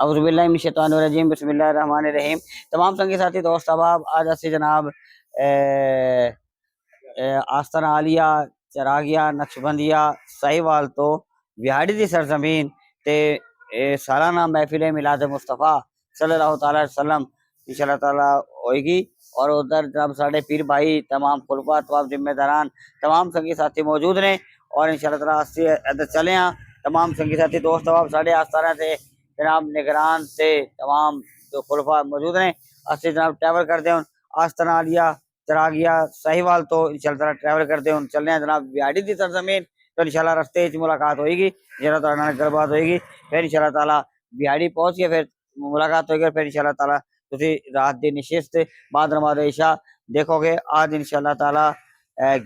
औज़ुबिल्लाहिमिनश्शैतानिर्रजीम बिस्मिल्लाहिर्रहमानिर्रहीम। तमाम संगी साथी दोस्त अहबाब, आज असी जनाब आस्ताना आलिया चरागिया नक्शबंदिया साहिवाल तो बिहाड़ी दी सरजमीन ते सालाना महफिल मिलाद मुस्तफ़ा सल्लल्लाहु ताला अलैहि वसल्लम इंशाअल्लाह ताला होएगी। और उधर जनाब साढ़े पीर भाई तमाम खुलफा तमाम जिम्मेदारान तमाम संगी साथी मौजूद ने और इंशाअल्लाह ताला अस्सी इधर चले हैं। तमाम संगी साथी दोस्त अहबाब साढ़े आस्ताना से जनाब निगरान से तमाम जो खुलफा मौजूद हैं अस्सी जनाब ट्रैवल करते हैं आस्ताना आलिया चरागिया साहिवाल तो इंशाअल्लाह ट्रैवल करते हैं चलने हैं जनाब बिहाड़ी की सरजमीन। तो इंशाअल्लाह रस्ते मुलाकात होगी, इंशाअल्लाह ताला गलबात होगी, फिर इंशाअल्लाह ताला बिहाड़ी पहुंच के फिर मुलाकात होगी। फिर इंशाअल्लाह ताला तुसी रात दी निशिस्त बाद नमाज इशा देखोगे। आज इंशाअल्लाह ताला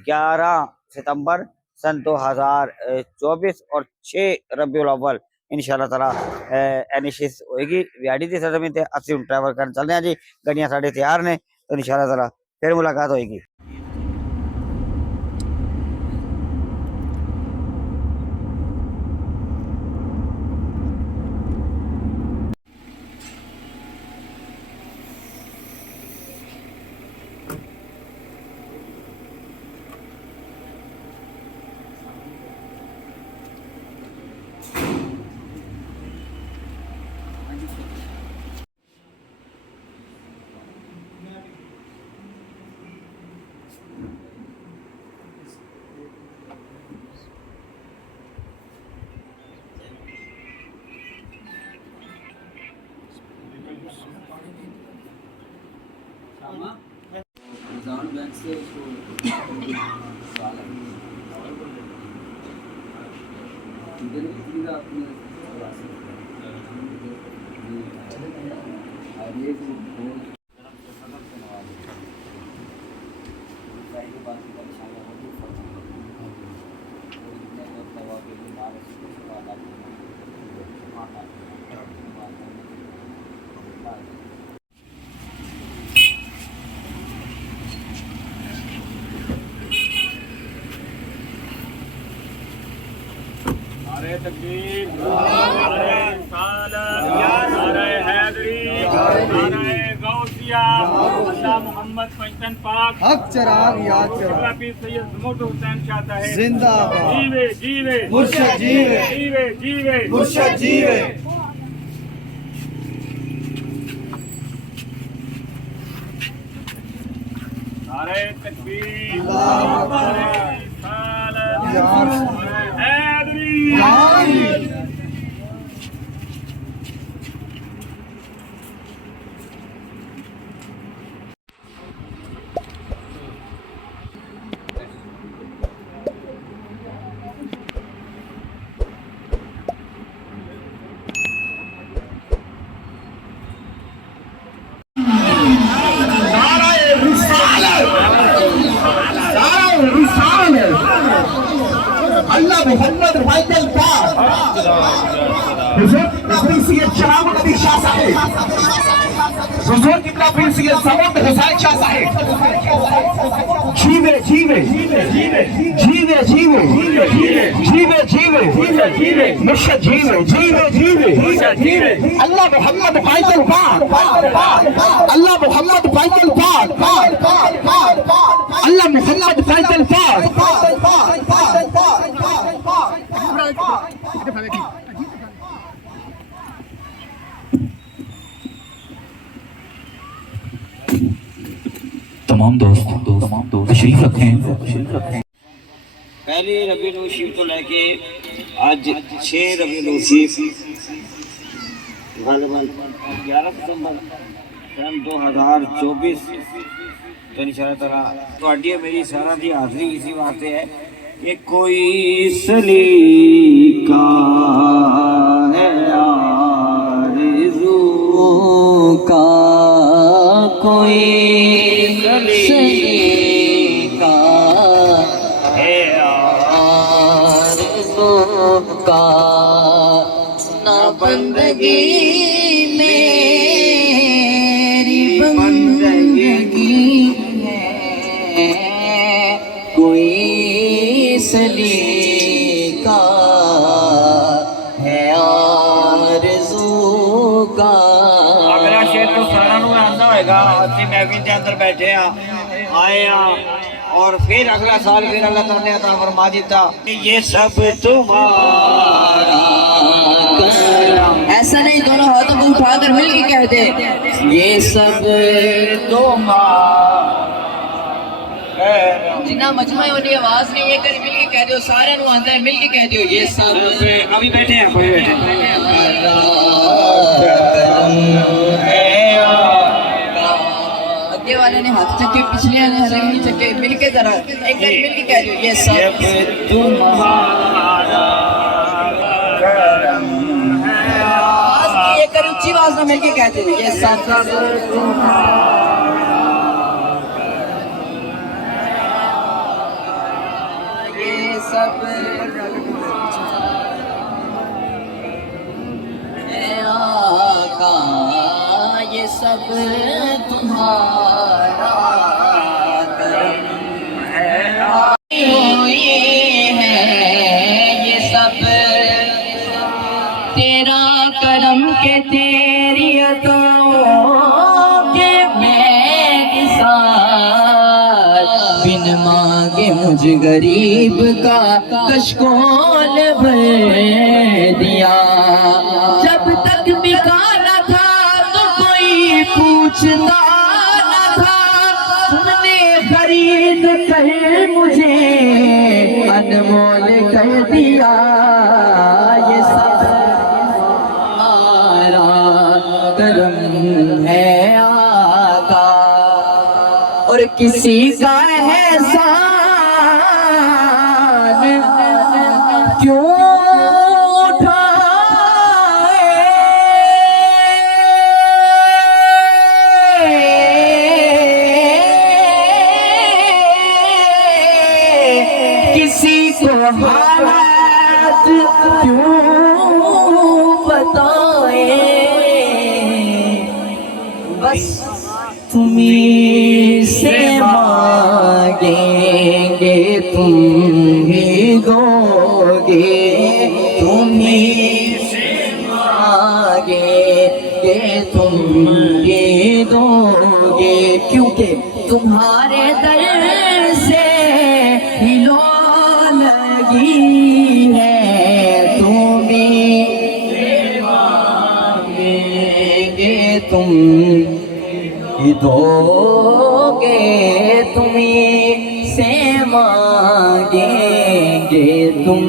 11 सितंबर सन 2024 और 6 रबीउल अव्वल इंशाअल्लाह ताला निशिस्त होएगी बिहाड़ी की सरजमीन ते असि हुण ट्रैवल करन चलदे हैं जी। गड्डियां साडे तैयार ने तो इंशाअल्लाह ताला फिर मुलाकात होएगी। नारे तकबीर, नारे रिसालत, नारे हैदरी, नारे गौसिया, अल्लाह मोहम्मद पंचतन पाक, हक चराग याद चराग, पीर सैयद ज़ुमर हुसैन शाह साहिब जिंदाबाद, जीवे जीवे मुर्शिद जीवे, जीवे जीवे मुर्शिद जीवे। नारे तकबीर, अल्लाह नारे रिसालत, नारे हैदरी। अल्लाह मोहम्मद माइकल पाक हुजूर नबी सैयद शराब नबी शाह साहिब, हुजूर किबला पीर सैयद समद हुसैन शाह साहिब, जीवे जीवे जीवे जीवे जीवे जीवे जीवे जीवे मुर्शिद जीवे जीवे जीवे अल्लाह मोहम्मद माइकल पाक, अल्लाह मोहम्मद माइकल पाक, अल्लाह मोहम्मद माइकल पाक। तमाम दोस्त तशरीफ रखें। पहली रबीउल शीफ तो लेके आज 6 रबीउल शीफ गलबन 11 सितंबर सन 2024 तो इंशाअल्लाह ताला ਤੁਹਾਡੀ मेरी सारा दी हाज़री इसी वास्ते है कि कोई सलीका है आरज़ू का, कोई सलीका है आरज़ू का, ना बंदगी मेरी बंदगी है, कोई सलीका है आरज़ू जाएगा। अस्सी महफिल के अंदर बैठे हैं, आए हैं और फिर अगला साल फिर अल्लाह ताला ने अता फरमा दिया। ये सब तुम्हारा करम। ऐसा नहीं, दोनों हाथों को उठाकर मिलके कहते ये सब तुम्हारा करम। जिन्ना मजमा है उन्हें आवाज नहीं है, कभी मिलके कह दो, सारे नु आंदा है, मिलके कह दो ये सब। अभी बैठे हैं, कोई बैठे आगे वाले ने हाथ चक्के, पिछले वाले ने नहीं चक्के, मिलके जरा एक बार मिलके कह दो ये सब तुम्हारा करम है। आवाज ये कर ऊंची आवाज में मिलके कहते हो ये सब ये सब ए आका, ये सब तुम्हारा करम हुई है, ये सब तेरा करम के तेरी अताओं के मैं निसार, बिन मांगे मुझ गरीब का कशकोल भर दिया। जब तक बिकाना था तो कोई पूछता न था, तुमने खरीद कर मुझे अनमोल कर दिया। ये सब हमारा करम है आका, और किसी का एहसान क्यों किसी को हालात क्यों बताए, बस तुम्हीं से मांगेंगे तुम ही दोगे, तुम्हीं से मांगेंगे तुम ही दोगे, क्योंकि तुम्हारे दर से हिलो है, तुम्हीं मांगेंगे तुम ही दोगे, तुम्हीं से मांगेंगे तुम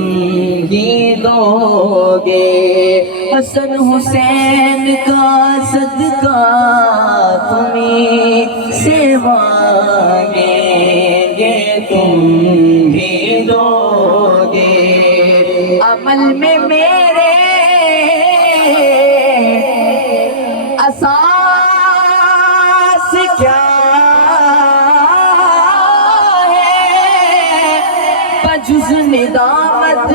ही दोगे। हसन हुसैन का सदका तुम्हीं से मांगेंगे तुम ही दोगे। अमल में मेरे असास क्या है, बजुज़ निदामत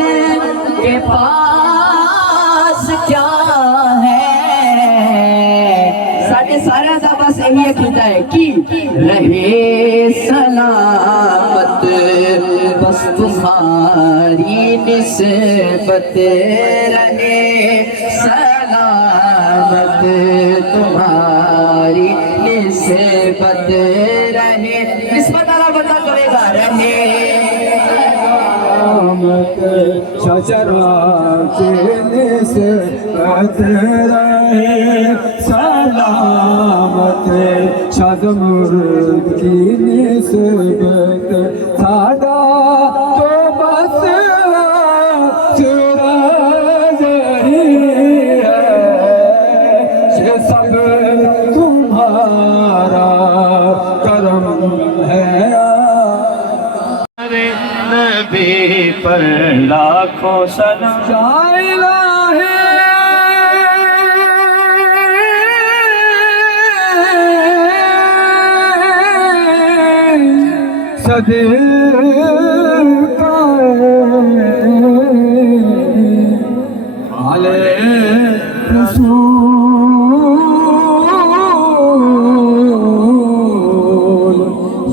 के पास क्या है। साढ़े सारा दा बस यही अकीदा है कि रहे सलामत बस तुम्हारी निस्बत, रहे सलामत तुम्हारी निस्बत, रहे निस्बत वाला बंदा करेगा, रहे सलामत शजरा के निस्बत रहे, सलामत शजमुर्द की निस्बत, सादा तो बस सूरज ही है, ये सब तुम्हारा करम है। नबी पर लाखों सलाम। सदका आले रसूल,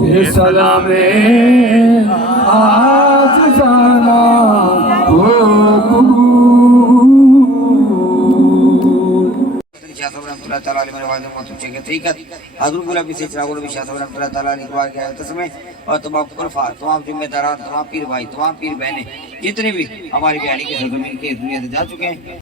ये सलामे आज जाना हो कबूल। अल्लाह ताला ने मेरे वालिद मौत चेंगे तरीकत हजरत गुलाबी से चिरागुल भी शाह साहब अल्लाह ताला ने दुआ किया तस्मे और तमाम खुलफा तमाम जिम्मेदारान तमाम पीर भाई तमाम पीर बहनें जितने भी हमारी बिहारी के सरजमीन के दुनिया से जा चुके हैं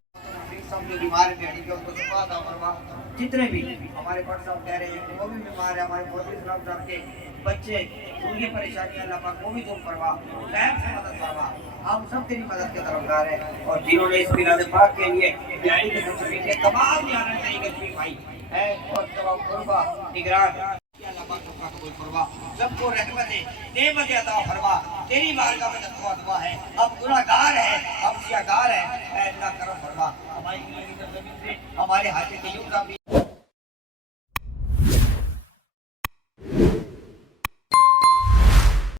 बीमार है बिहारी के उनको शिफा अता फरमा जितने भी हमारे पट साहब कह रहे हैं वो भी बीमार है हमारे मौलवी सलाम साहब के बच्चे उनकी परेशानी अल्लाह पाक वो भी दूर फरमा खैर से मदद फरमा हम सब तेरी मदद के तरफदार हैं और जिन्होंने इस मिलाद पाक के लिए बिहारी के सरजमीन के तमाम यानी तरीके से भाई है और तमाम कुर्बा निगरान अल्लाह पाक का कबूल फरमा सबको रहमत नेमत अता फरमा तेरी बारगाह में दुआ है हम गुनाहगार हैं हम सियागार हैं अल्लाह करम फरमा हमारी हमारे हाथ के यूं